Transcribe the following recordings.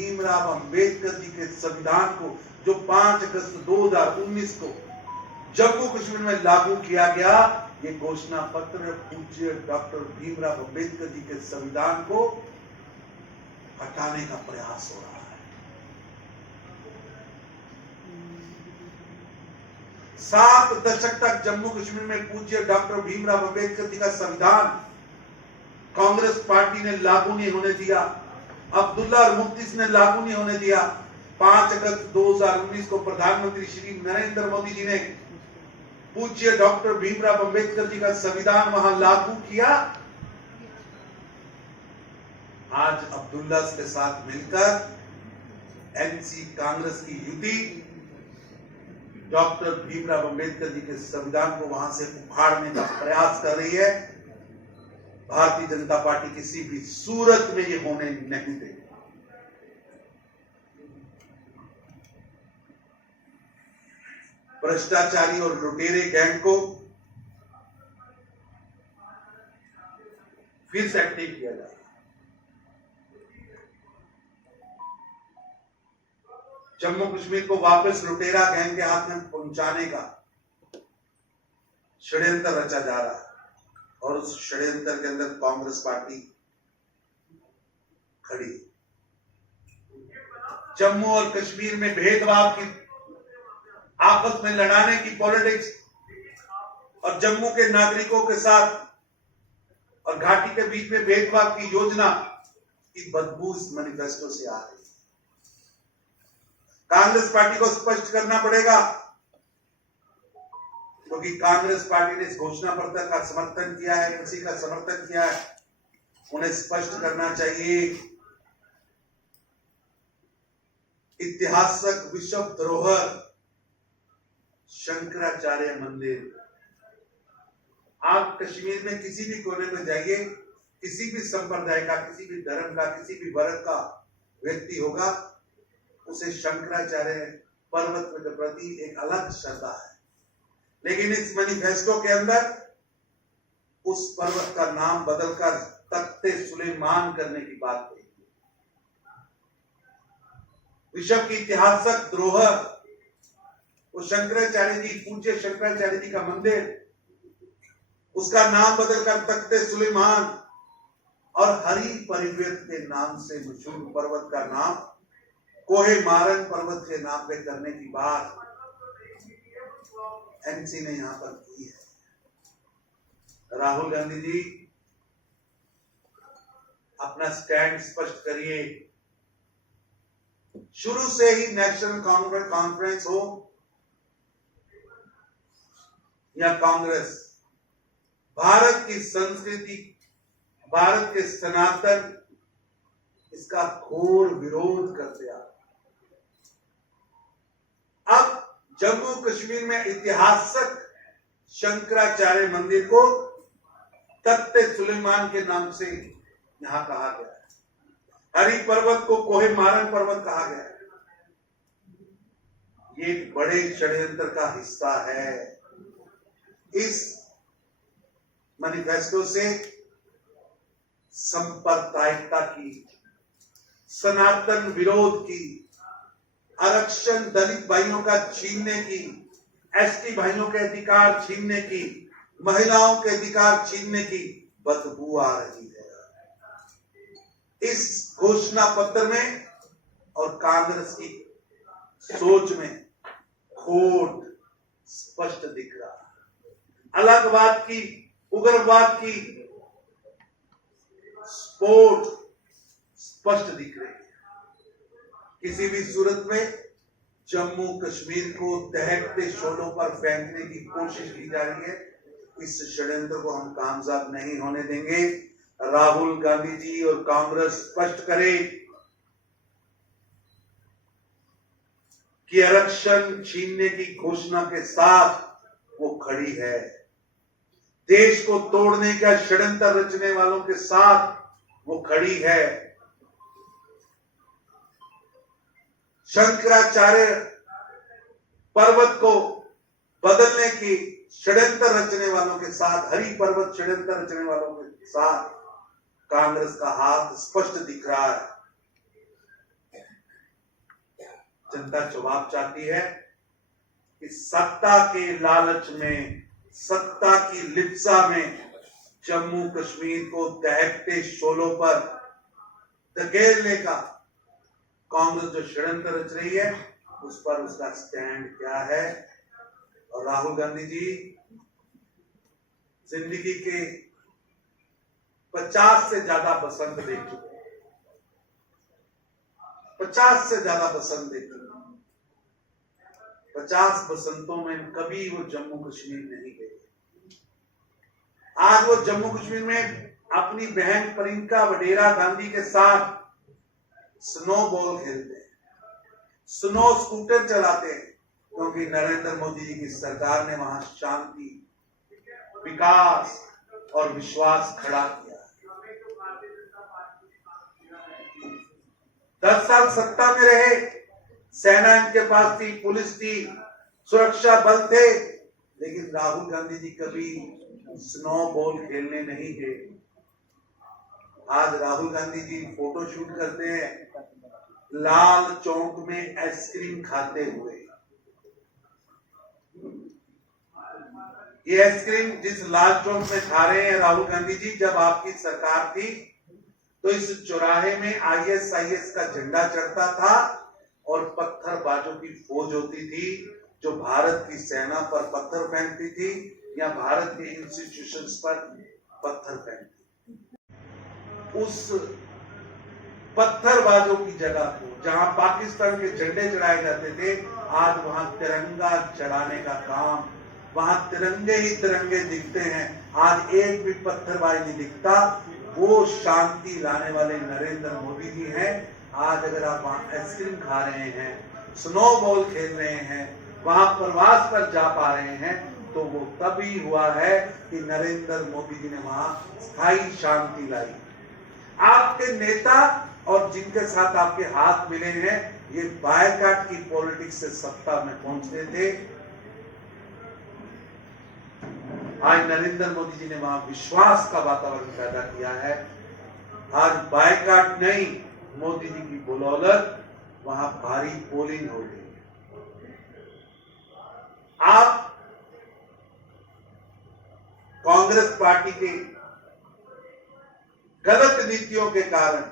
भीमराव अंबेडकर जी के संविधान को जो 5 अगस्त 2019 को जम्मू कश्मीर में लागू किया गया, ये घोषणा पत्र पूज्य डॉक्टर भीमराव अंबेडकर जी के संविधान को हटाने का प्रयास हो रहा है। 7 दशक तक जम्मू कश्मीर में पूज्य डॉक्टर भीमराव अंबेडकर जी का संविधान कांग्रेस पार्टी ने लागू नहीं होने दिया, अब्दुल्ला और मुफ्ती ने लागू नहीं होने दिया। 5 अगस्त 2019 को प्रधानमंत्री श्री नरेंद्र मोदी जी ने पूज्य डॉक्टर भीमराव अंबेडकर जी का संविधान वहां लागू किया। आज अब्दुल्ला के साथ मिलकर एनसी कांग्रेस की युति डॉक्टर भीमराव अंबेडकर जी के संविधान को वहां से उखाड़ने का प्रयास कर रही है। भारतीय जनता पार्टी किसी भी सूरत में ये होने नहीं देगी। भ्रष्टाचारी और लुटेरे गैंग को फिर से एक्टिव किया जा रहा है। जम्मू कश्मीर को वापस लुटेरा गैंग के हाथ में पहुंचाने का षड्यंत्र रचा जा रहा है और उस षड्यंत्र के अंदर कांग्रेस पार्टी खड़ी। जम्मू और कश्मीर में भेदभाव की आपस में लड़ाने की पॉलिटिक्स और जम्मू के नागरिकों के साथ और घाटी के बीच में भेदभाव की योजना की बदबू इस मैनिफेस्टो से आ रही है। कांग्रेस पार्टी को स्पष्ट करना पड़ेगा, क्योंकि कांग्रेस पार्टी ने इस घोषणा पत्र का समर्थन किया है, एनसी का समर्थन किया है। उन्हें स्पष्ट करना चाहिए ऐतिहासिक विश्व धरोहर शंकराचार्य मंदिर। आप कश्मीर में किसी भी कोने में जाइए, किसी भी संप्रदाय का, किसी भी धर्म का, किसी भी वर्ग का व्यक्ति होगा, उसे शंकराचार्य पर्वत के प्रति एक अलग श्रद्धा है। लेकिन इस मैनिफेस्टो के अंदर उस पर्वत का नाम बदलकर तख्ते सुलेमान करने की बात कही। विश्व की ऐतिहासिक धरोहर वो शंकराचार्य जी, पूज्य शंकराचार्य जी का मंदिर, उसका नाम बदलकर तख्ते सुलेमान और हरि परिवृत के नाम से मशहूर पर्वत का नाम कोहे मारन पर्वत के नाम पे करने की बात एनसी ने यहां पर की है। राहुल गांधी जी, अपना स्टैंड स्पष्ट करिए। शुरू से ही नेशनल कॉन्फ्रेंस हो या कांग्रेस, भारत की संस्कृति, भारत के सनातन, इसका घोर विरोध करते आ। अब जम्मू कश्मीर में ऐतिहासिक शंकराचार्य मंदिर को तख्ते सुलेमान के नाम से यहां कहा गया है। हरि पर्वत को कोहे मारन पर्वत कहा गया है। ये एक बड़े षड्यंत्र का हिस्सा है। इस मैनिफेस्टो से सांप्रदायिकता की, सनातन विरोध की, आरक्षण दलित भाइयों का छीनने की, एसटी भाइयों के अधिकार छीनने की, महिलाओं के अधिकार छीनने की बदबू आ रही है। इस घोषणा पत्र में और कांग्रेस की सोच में खोट स्पष्ट दिख रहा है। अलगवाद की, उग्रवाद की स्पोर्ट स्पष्ट दिख रही है। किसी भी सूरत में जम्मू कश्मीर को दहकते शोलों पर फेंकने की कोशिश की जा रही है। इस षड्यंत्र को हम कामयाब नहीं होने देंगे। राहुल गांधी जी और कांग्रेस स्पष्ट करे कि आरक्षण छीनने की घोषणा के साथ वो खड़ी है। देश को तोड़ने का षड्यंत्र रचने वालों के साथ वो खड़ी है। शंकराचार्य पर्वत को बदलने की षड्यंत्र रचने वालों के साथ, हरि पर्वत षड्यंत्र रचने वालों के साथ कांग्रेस का हाथ स्पष्ट दिख रहा है। जनता जवाब चाहती है कि सत्ता के लालच में, सत्ता की लिप्सा में जम्मू कश्मीर को दहकते शोलों पर धकेलने का कांग्रेस जो षड्यंत्र रच रही है, उस पर उसका स्टैंड क्या है। और राहुल गांधी जी जिंदगी के 50 से ज्यादा बसंत देख चुके हैं, 50 से ज्यादा बसंत देख चुके हैं। 50 बसंतों में कभी वो जम्मू कश्मीर नहीं गए। आज वो जम्मू कश्मीर में अपनी बहन प्रियंका वडेरा गांधी के साथ स्नो बॉल खेलते हैं, स्नो स्कूटर चलाते हैं, क्योंकि नरेंद्र मोदी जी की सरकार ने वहां शांति, विकास और विश्वास खड़ा किया। 10 साल सत्ता में रहे, सेना इनके पास थी, पुलिस थी, सुरक्षा बल थे, लेकिन राहुल गांधी जी कभी स्नो बॉल खेलने नहीं गए। आज राहुल गांधी जी फोटो शूट करते हैं लाल चौक में आइसक्रीम खाते हुए। ये आइसक्रीम जिस लाल चौक में खा रहे हैं राहुल गांधी जी, जब आपकी सरकार थी तो इस चौराहे में ISIS का झंडा चढ़ता था और पत्थरबाजों की फौज होती थी जो भारत की सेना पर पत्थर फेंकती थी या भारत के इंस्टीट्यूशंस पर पत्थर फेंकती। उस पत्थरबाजों की जगह को, जहां पाकिस्तान के झंडे चढ़ाए जाते थे, आज वहां तिरंगा चढ़ाने का काम, वहां तिरंगे ही तिरंगे दिखते हैं। आज एक भी पत्थरबाज नहीं दिखता। वो शांति लाने वाले नरेंद्र मोदी जी हैं। आज अगर आप वहां आइसक्रीम खा रहे हैं, स्नो बॉल खेल रहे हैं, वहां प्रवास पर जा पा रहे हैं, तो वो तभी हुआ है कि नरेंद्र मोदी जी ने वहां स्थायी शांति लाई। आपके नेता और जिनके साथ आपके हाथ मिले हैं, ये बायकाट की पॉलिटिक्स से सत्ता में पहुंचते थे। आज नरेंद्र मोदी जी ने वहां विश्वास का वातावरण पैदा किया है। आज बायकाट नहीं, मोदी जी की बदौलत वहां भारी पोलिंग हो रही है। आप कांग्रेस पार्टी के गलत नीतियों के कारण,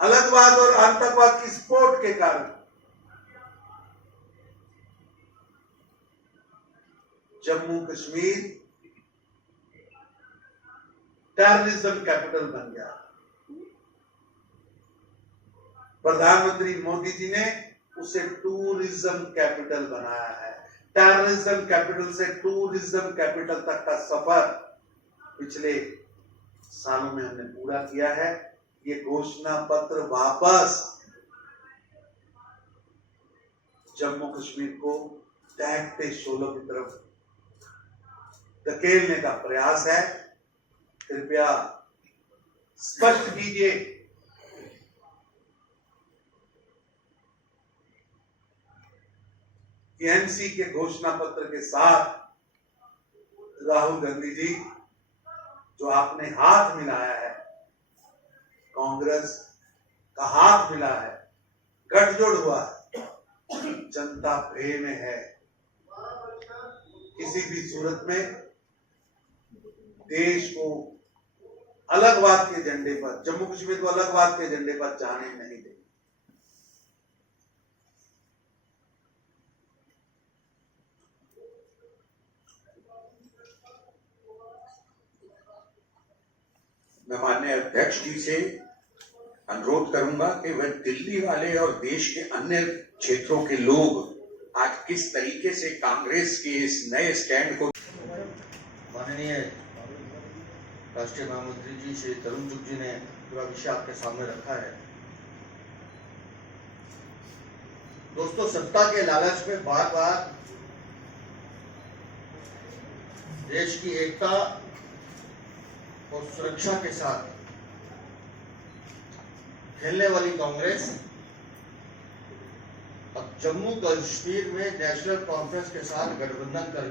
अलगवाद और आतंकवाद की सपोर्ट के कारण जम्मू कश्मीर टेररिज्म कैपिटल बन गया। प्रधानमंत्री मोदी जी ने उसे टूरिज्म कैपिटल बनाया है। टेररिज्म कैपिटल से टूरिज्म कैपिटल तक का सफर पिछले सालों में हमने पूरा किया है। ये घोषणा पत्र वापस जम्मू कश्मीर को दहकते शोलों की तरफ धकेलने का प्रयास है। कृपया स्पष्ट कीजिए कि एनसी के घोषणा पत्र के साथ राहुल गांधी जी जो आपने हाथ मिलाया है, कांग्रेस का हाथ मिला है, गठजोड़ हुआ है, जनता भय में है। किसी भी सूरत में देश को अलगवाद के एजेंडे पर, जम्मू कश्मीर को अलगवाद के एजेंडे पर जाने नहीं देंगे। मैं माननीय अध्यक्ष जी से अनुरोध करूंगा कि वह दिल्ली वाले और देश के अन्य क्षेत्रों के लोग आज किस तरीके से कांग्रेस के इस नए स्टैंड को। माननीय राष्ट्रीय महामंत्री जी श्री तरुण चुग जी ने पूरा विषय आपके सामने रखा है। दोस्तों, सत्ता के लालच में बार बार देश की एकता और सुरक्षा के साथ खेलने वाली कांग्रेस अब जम्मू कश्मीर में नेशनल कॉन्फ्रेंस के साथ गठबंधन कर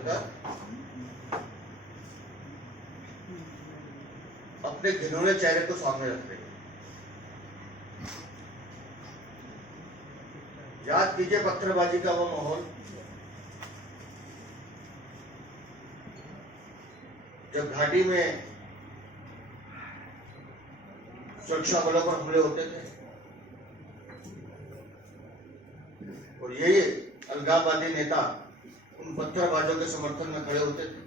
अपने घिनौने चेहरे को सामने रख रही है। याद कीजिए पत्थरबाजी का वो माहौल जब घाटी में सुरक्षा बलों पर हमले होते थे और यही अलगाववादी नेता उन पत्थरबाजों के समर्थन में खड़े होते थे।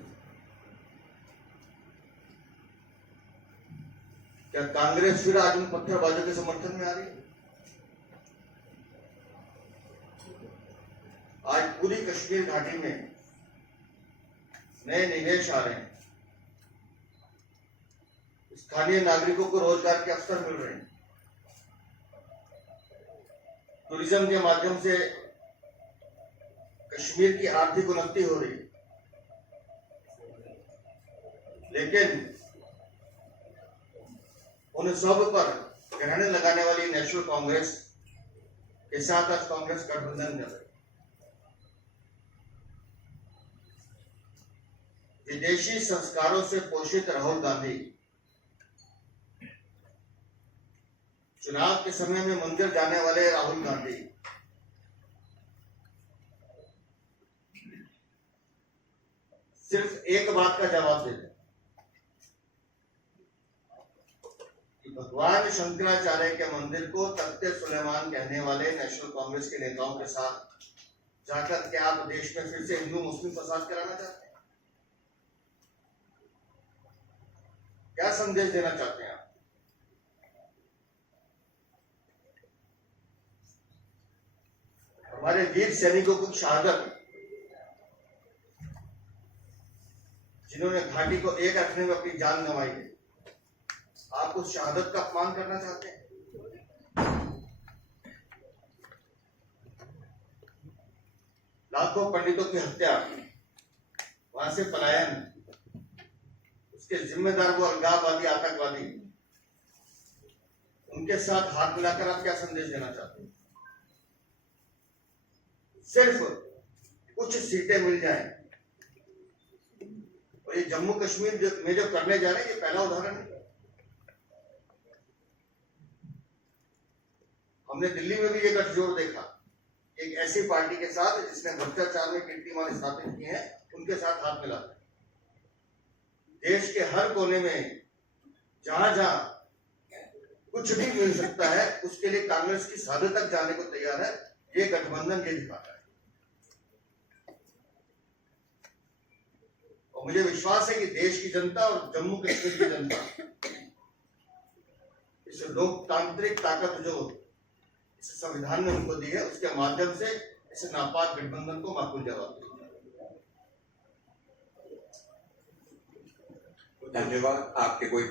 क्या कांग्रेस फिर आज उन पत्थरबाजों के समर्थन में आ रही है? आज पूरी कश्मीर घाटी में नए निवेश आ रहे हैं, स्थानीय नागरिकों को रोजगार के अवसर मिल रहे हैं, टूरिज्म के माध्यम से कश्मीर की आर्थिक उन्नति हो रही है। लेकिन उन सब पर ग्रहण लगाने वाली नेशनल कांग्रेस के साथ आज कांग्रेस गठबंधन कर रही है। विदेशी संस्कारों से पोषित राहुल गांधी चुनाव के समय में मंदिर जाने वाले राहुल गांधी सिर्फ एक बात का जवाब देते कि भगवान शंकराचार्य के मंदिर को तख्ते सुलेमान कहने वाले नेशनल कांग्रेस के नेताओं के साथ जाकर के आप देश में फिर से हिंदू मुस्लिम फसाद कराना चाहते हैं? क्या संदेश देना चाहते हैं आप? हमारे वीर सैनिकों को शहादत, जिन्होंने घाटी को एक रखने में अपनी जान गंवाई है, आप उस शहादत का अपमान करना चाहते हैं? लाखों पंडितों की हत्या, वहां से पलायन, उसके जिम्मेदार वो अलगाववादी आतंकवादी, उनके साथ हाथ मिलाकर आप क्या संदेश देना चाहते हैं? सिर्फ कुछ सीटें मिल जाएं और ये जम्मू कश्मीर में जो करने जा रहे हैं, ये पहला उदाहरण है। हमने दिल्ली में भी ये गठजोड़ देखा, एक ऐसी पार्टी के साथ जिसने भ्रष्टाचार में कीर्तिमान स्थापित किए हैं, उनके साथ हाथ मिला। देश के हर कोने में जहां जहां कुछ भी मिल सकता है, उसके लिए कांग्रेस की साधे तक जाने को तैयार है। ये गठबंधन ये दिखाता है और मुझे विश्वास है कि देश की जनता और जम्मू कश्मीर की जनता इस लोकतांत्रिक ताकत जो इस संविधान ने उनको दी है, उसके माध्यम से इस नापाक गठबंधन को माकूल जवाब देगी। धन्यवाद। आपके कोई